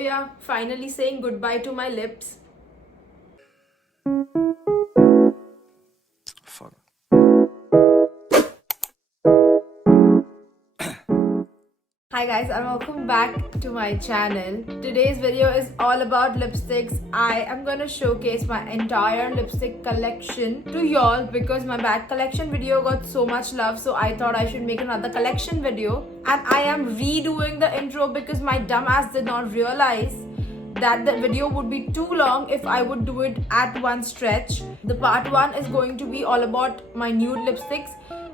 yeah, finally saying goodbye to my lips. Fuck. Hi guys and welcome back to my channel. Today's video is all about lipsticks. I am gonna showcase my entire lipstick collection to y'all because my bag collection video got so much love, so I thought I should make another collection video. And I am redoing the intro because my dumb ass did not realize that the video would be too long if I would do it at one stretch. The part 1 is going to be all about my nude lipsticks,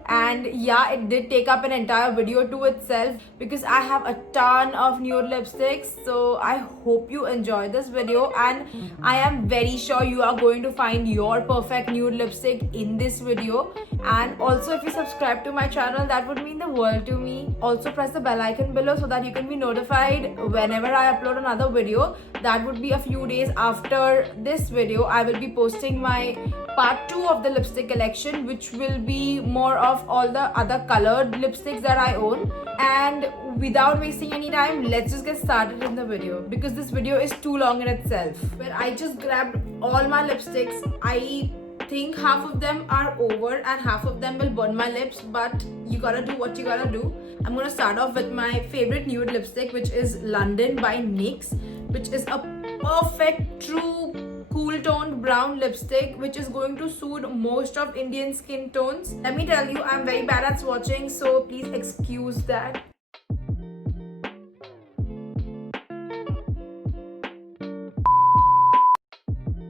and yeah, it did take up an entire video to itself because I have a ton of nude lipsticks. So I hope you enjoy this video, and I am very sure you are going to find your perfect nude lipstick in this video. And also, if you subscribe to my channel, that would mean the world to me. Also press the bell icon below so that you can be notified whenever I upload another video. That would be a few days after this video. I will be posting my part 2 of the lipstick collection, which will be more of all the other colored lipsticks that I own. And without wasting any time, let's just get started in the video because this video is too long in itself. Where I just grabbed all my lipsticks. I think half of them are over and half of them will burn my lips, but you gotta do what you gotta do. I'm gonna start off with my favorite nude lipstick, which is London by NYX, which is a perfect true cool toned brown lipstick which is going to suit most of Indian skin tones. Let me tell you, I'm very bad at swatching, so please excuse that.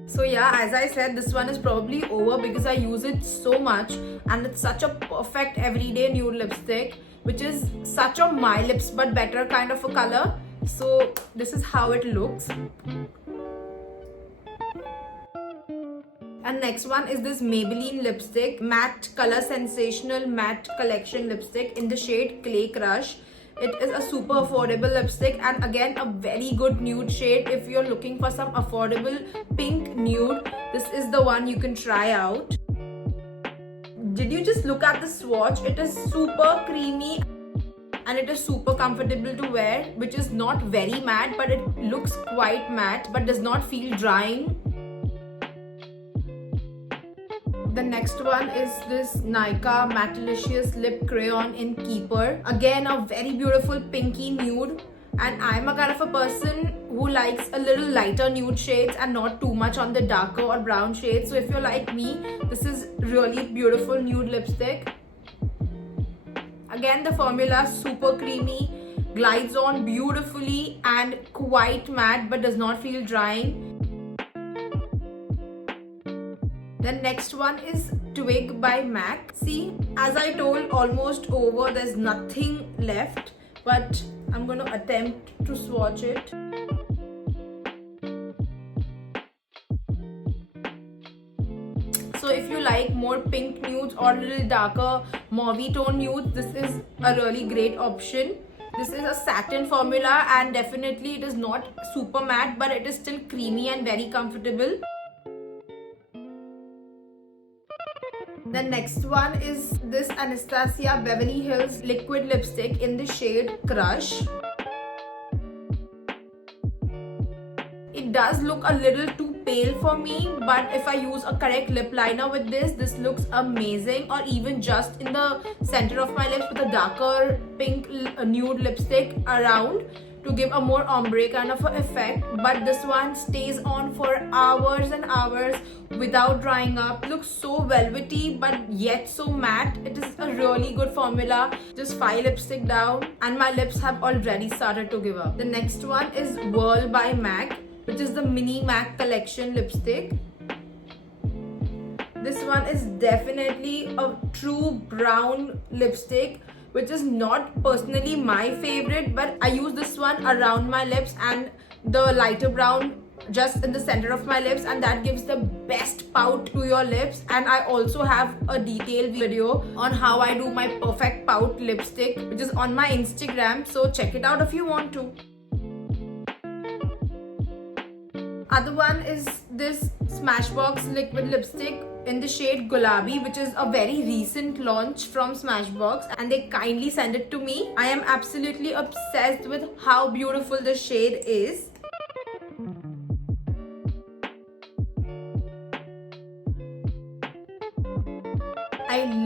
So yeah, as I said, this one is probably over because I use it so much, and it's such a perfect everyday nude lipstick, which is such a my lips but better kind of a color. So this is how it looks. And next one is this Maybelline lipstick, matte color sensational matte collection lipstick in the shade Clay Crush. It is a super affordable lipstick, and again a very good nude shade. If you're looking for some affordable pink nude, this is the one you can try out. Did you just look at the swatch? It is super creamy and it is super comfortable to wear, which is not very matte, but it looks quite matte but does not feel drying. The next one is this Nykaa Mattelicious Lip Crayon in Keeper. Again, a very beautiful pinky nude. And I'm a kind of a person who likes a little lighter nude shades and not too much on the darker or brown shades. So if you're like me, this is really beautiful nude lipstick. Again, the formula super creamy, glides on beautifully and quite matte but does not feel drying. The next one is Twig by MAC. See, as I told, almost over. There's nothing left, but I'm going to attempt to swatch it. So if you like more pink nudes or a little darker mauve tone nudes, this is a really great option. This is a satin formula, and definitely it is not super matte, but it is still creamy and very comfortable. The next one is this Anastasia Beverly Hills liquid lipstick in the shade Crush. It does look a little too pale for me, but if I use a correct lip liner with this looks amazing. Or even just in the center of my lips with a darker pink nude lipstick around to give a more ombre kind of effect. But this one stays on for hours and hours without drying up. Looks so velvety but yet so matte. It is a really good formula. Just 5 lipstick down and my lips have already started to give up. The next one is Whirl by MAC, which is the mini MAC collection lipstick. This one is definitely a true brown lipstick, which is not personally my favorite, but I use this one around my lips and the lighter brown just in the center of my lips, and that gives the best pout to your lips. And I also have a detailed video on how I do my perfect pout lipstick, which is on my Instagram, so check it out if you want to. Other one is this Smashbox liquid lipstick in the shade Gulabi, which is a very recent launch from Smashbox, and they kindly sent it to me. I am absolutely obsessed with how beautiful the shade is.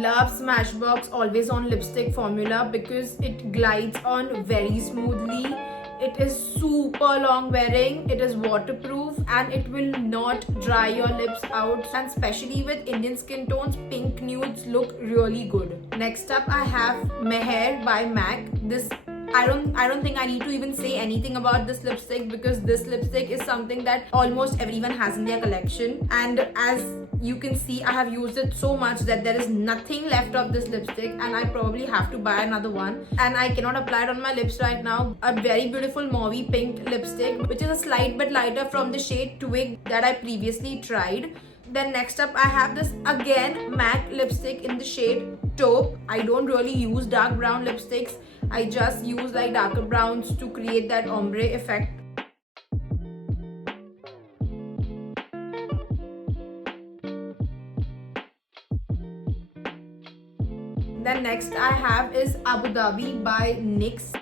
love Smashbox Always On lipstick formula because it glides on very smoothly. It is super long wearing, it is waterproof, and it will not dry your lips out. And especially with Indian skin tones, pink nudes look really good. Next up I have Meher by MAC. This I don't think I need to even say anything about this lipstick because this lipstick is something that almost everyone has in their collection, and as you can see, I have used it so much that there is nothing left of this lipstick, and I probably have to buy another one, and I cannot apply it on my lips right now. A very beautiful mauvey pink lipstick, which is a slight bit lighter from the shade Twig that I previously tried. Then next up I have this again MAC lipstick in the shade Taupe. I don't really use dark brown lipsticks. I just use like darker browns to create that ombre effect. Then next I have is Abu Dhabi by NYX.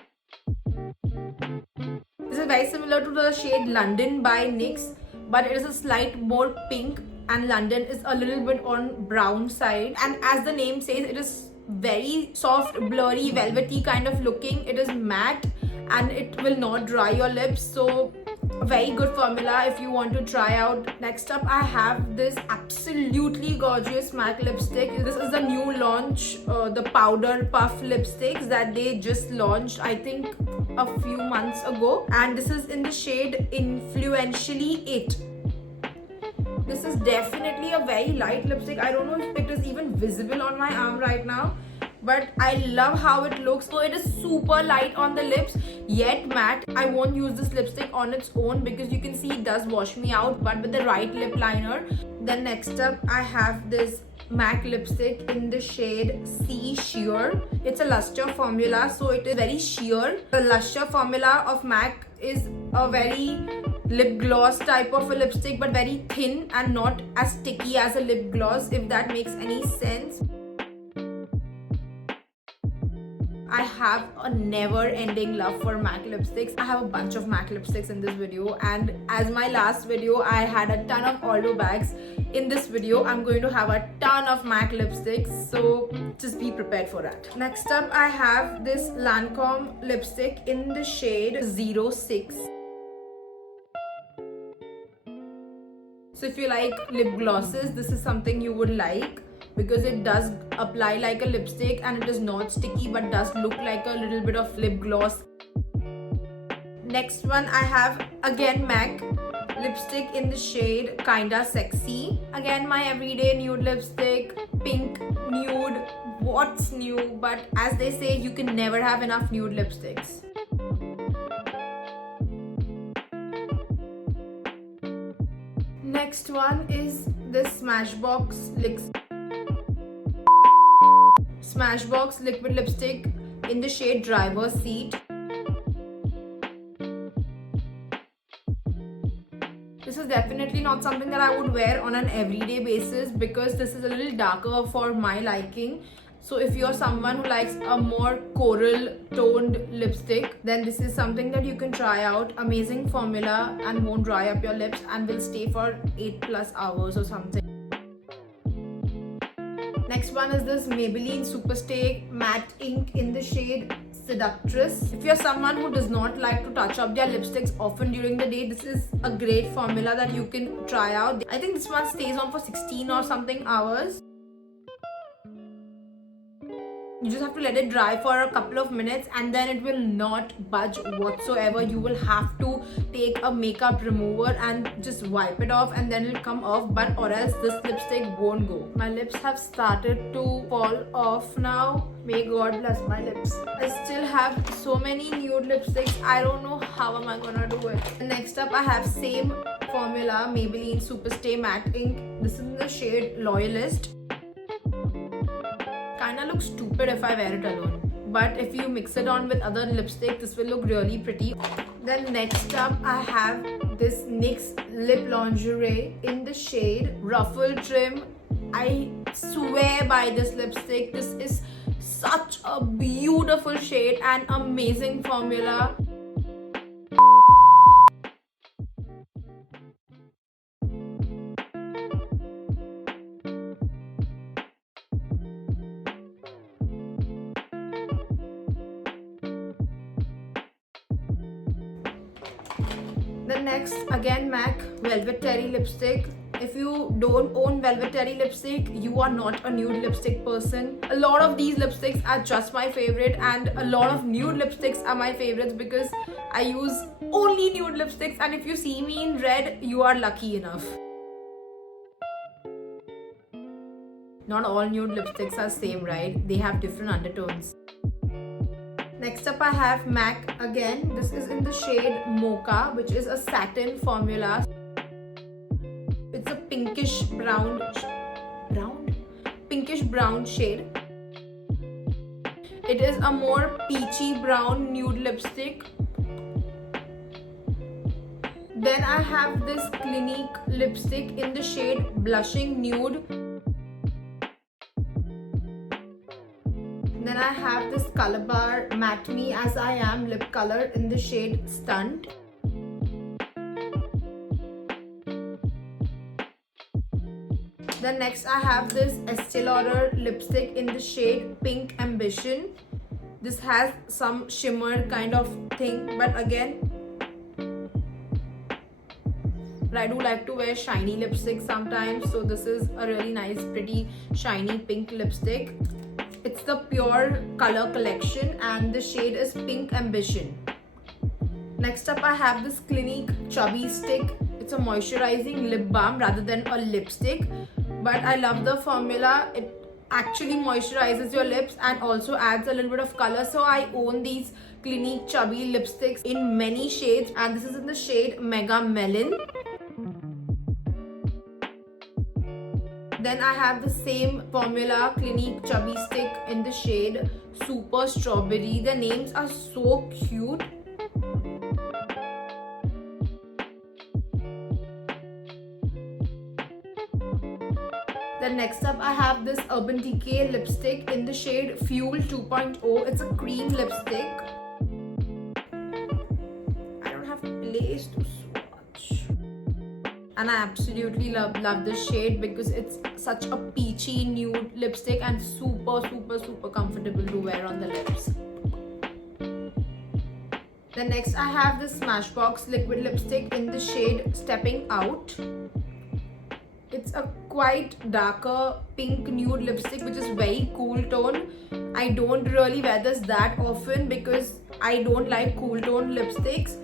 This is very similar to the shade London by NYX, but it is a slight more pink, and London is a little bit on brown side. And as the name says, it is very soft, blurry, velvety kind of looking. It is matte and it will not dry your lips, so a very good formula if you want to try out. Next up I have this absolutely gorgeous MAC lipstick. This is the new launch, the powder puff lipsticks that they just launched, I think a few months ago, and this is in the shade Influentially 8. This is definitely a very light lipstick. I don't know if it is even visible on my arm right now, but I love how it looks. So it is super light on the lips, yet matte. I won't use this lipstick on its own because you can see it does wash me out, but with the right lip liner. Then next up I have this MAC lipstick in the shade Sea Sheer. It's a luster formula, so it is very sheer. The luster formula of MAC is a very lip gloss type of a lipstick, but very thin and not as sticky as a lip gloss, if that makes any sense. I have a never-ending love for MAC lipsticks. I have a bunch of MAC lipsticks in this video, and as my last video I had a ton of Aldo bags, in this video I'm going to have a ton of MAC lipsticks, so just be prepared for that. Next up I have this Lancome lipstick in the shade 06. So if you like lip glosses, this is something you would like because it does apply like a lipstick and it is not sticky but does look like a little bit of lip gloss. Next one I have again MAC lipstick in the shade Kinda Sexy. Again my everyday nude lipstick, pink nude, what's new? But as they say, you can never have enough nude lipsticks. Next one is this Smashbox liquid lipstick in the shade Driver's Seat. This is definitely not something that I would wear on an everyday basis because this is a little darker for my liking. So if you're someone who likes a more coral toned lipstick, then this is something that you can try out. Amazing formula and won't dry up your lips and will stay for 8+ hours or something. Next one is this Maybelline Superstay Matte Ink in the shade Seductress. If you're someone who does not like to touch up their lipsticks often during the day, this is a great formula that you can try out. I think this one stays on for 16 or something hours. You just have to let it dry for a couple of minutes and then it will not budge whatsoever. You will have to take a makeup remover and just wipe it off and then it'll come off, but or else this lipstick won't go. My lips have started to fall off now. May God bless my lips. I still have so many nude lipsticks. I don't know how am I gonna do it. Next up I have same formula, Maybelline Superstay Matte Ink. This is in the shade Loyalist. Kinda looks stupid if I wear it alone, but if you mix it on with other lipstick, this will look really pretty. Then next up I have this NYX lip lingerie in the shade Ruffle Trim. I swear by this lipstick. This is such a beautiful shade and amazing formula. next, again MAC Velvet Terry lipstick. If you don't own Velvet Terry lipstick, you are not a nude lipstick person. A lot of these lipsticks are just my favorite, and a lot of nude lipsticks are my favorites because I use only nude lipsticks, and if you see me in red, you are lucky enough. Not all nude lipsticks are same, right? They have different undertones. Next up I have MAC again. This is in the shade Mocha, which is a satin formula. It's a pinkish brown shade. It is a more peachy brown nude lipstick. Then I have this Clinique lipstick in the shade Blushing Nude. Then I have this Color Bar Matte Me As I Am lip color in the shade Stunt. Then next I have this Estee Lauder lipstick in the shade Pink Ambition. This has some shimmer kind of thing, but again, I do like to wear shiny lipstick sometimes, so this is a really nice, pretty, shiny pink lipstick. It's the Pure Color Collection and the shade is Pink Ambition. Next up I have this Clinique Chubby Stick. It's a moisturizing lip balm rather than a lipstick, but I love the formula. It actually moisturizes your lips and also adds a little bit of color, so I own these Clinique Chubby lipsticks in many shades, and this is in the shade Mega Melon. Then I have the same formula Clinique Chubby Stick in the shade Super Strawberry. The names are so cute. Then next up I have this Urban Decay lipstick in the shade Fuel 2.0. It's a cream lipstick. I don't have place to swatch. And I absolutely love this shade because it's such a peachy nude lipstick and super comfortable to wear on the lips. Then next I have this Smashbox liquid lipstick in the shade Stepping Out. It's a quite darker pink nude lipstick which is very cool tone. I don't really wear this that often because I don't like cool tone lipsticks,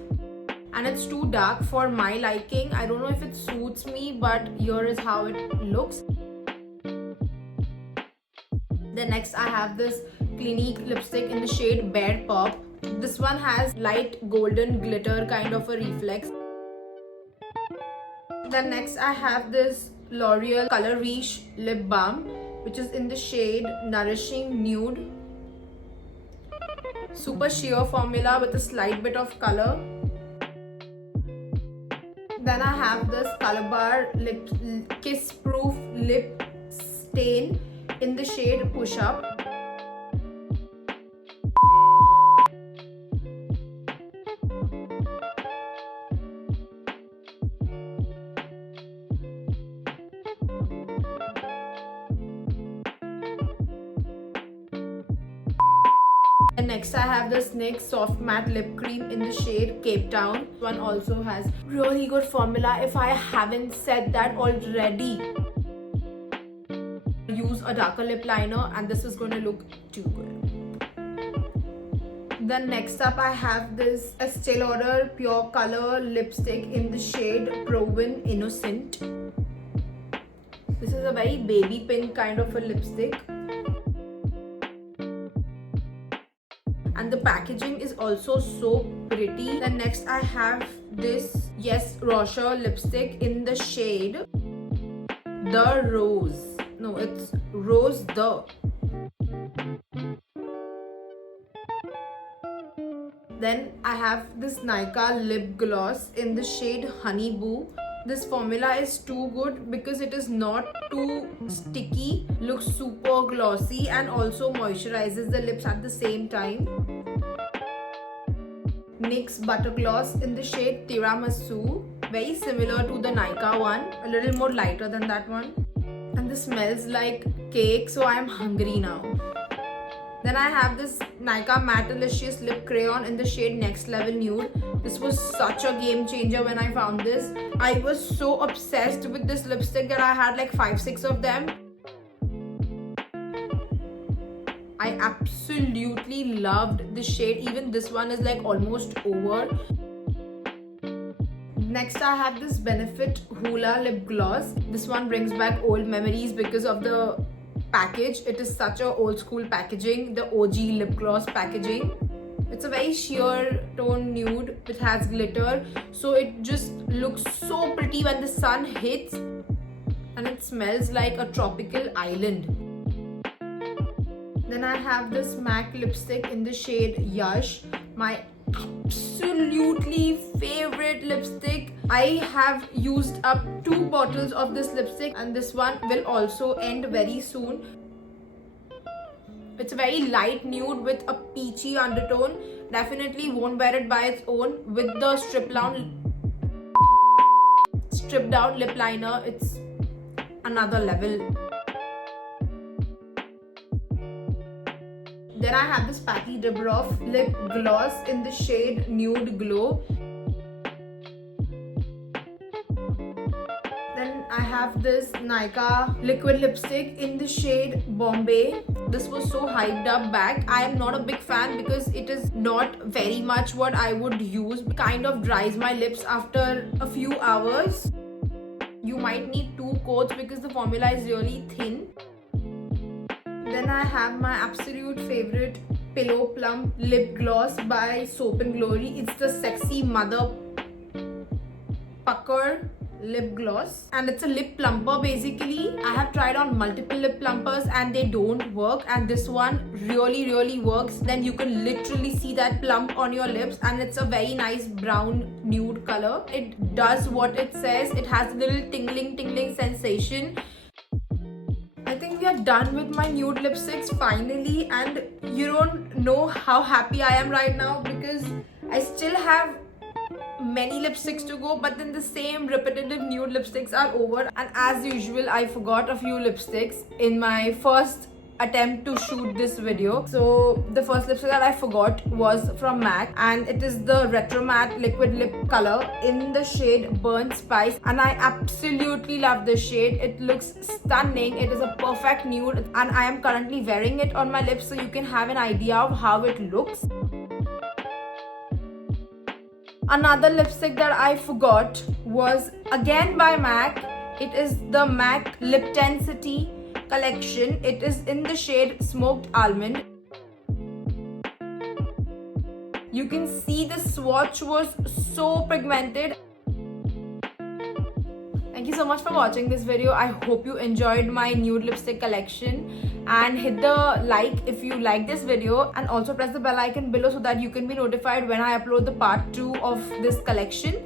and it's too dark for my liking. I don't know if it suits me, but here is how it looks. Then next I have this Clinique lipstick in the shade Bear Pop. This one has light golden glitter kind of a reflex. Then next I have this L'Oreal Color Riche lip balm which is in the shade Nourishing Nude. Super sheer formula with a slight bit of color. Then I have this Color Bar Kiss Proof Lip Stain in the shade Push Up. And next I have this NYX Soft Matte Lip Cream in the shade Cape Town. This one also has really good formula if I haven't said that already. Use a darker lip liner and this is going to look too good. Then next up I have this Estee Lauder Pure Color lipstick in the shade Provin Innocent. This is a very baby pink kind of a lipstick. And the packaging is also so pretty. Then next I have this Yes Rocher lipstick in the shade The Rose. No, it's Rose The. Then I have this Nykaa lip gloss in the shade Honey Boo. This formula is too good because it is not too sticky, looks super glossy and also moisturizes the lips at the same time. NYX Butter Gloss in the shade Tiramisu, very similar to the Nykaa one, a little more lighter than that one. And this smells like cake, so I am hungry now. Then I have this Nykaa Matte Delicious Lip Crayon in the shade Next Level Nude. This was such a game changer when I found this. I was so obsessed with this lipstick that I had like 5-6 of them. I absolutely loved the shade. Even this one is like almost over. Next I have this Benefit Hoola lip gloss. This one brings back old memories because of the package. It is such a old school packaging, the OG lip gloss packaging. It's a very sheer tone nude. It has glitter, so it just looks so pretty when the sun hits, and it smells like a tropical island. Then I have this MAC lipstick in the shade Yash, my absolutely favorite lipstick. I have used up 2 bottles of this lipstick, and this one will also end very soon. It's a very light nude with a peachy undertone. Definitely won't wear it by its own. With the stripped down lip liner, it's another level. Then I have this Patty Dabrowski lip gloss in the shade Nude Glow. Then I have this Nykaa liquid lipstick in the shade Bombay. This was so hyped up back. I am not a big fan because it is not very much what I would use. It kind of dries my lips after a few hours. You might need 2 coats because the formula is really thin. Then I have my absolute favorite Pillow Plump lip gloss by Soap & Glory. It's the Sexy Mother Pucker lip gloss, and it's a lip plumper basically. I have tried on multiple lip plumpers and they don't work, and this one really works. Then you can literally see that plump on your lips, and it's a very nice brown nude color. It does what it says. It has a little tingling sensation. I think we are done with my nude lipsticks finally, and you don't know how happy I am right now because I still have many lipsticks to go, but then the same repetitive nude lipsticks are over. And as usual, I forgot a few lipsticks in my first attempt to shoot this video. So the first lipstick that I forgot was from MAC, and it is the Retro Matte liquid lip color in the shade Burnt Spice, and I absolutely love this shade. It looks stunning. It is a perfect nude, and I am currently wearing it on my lips so you can have an idea of how it looks. Another lipstick that I forgot was again by MAC. It is the MAC Liptensity collection. It is in the shade Smoked Almond. You can see the swatch was so pigmented. Thank you so much for watching this video. I hope you enjoyed my nude lipstick collection, and hit the like if you like this video, and also press the bell icon below so that you can be notified when I upload the part 2 of this collection.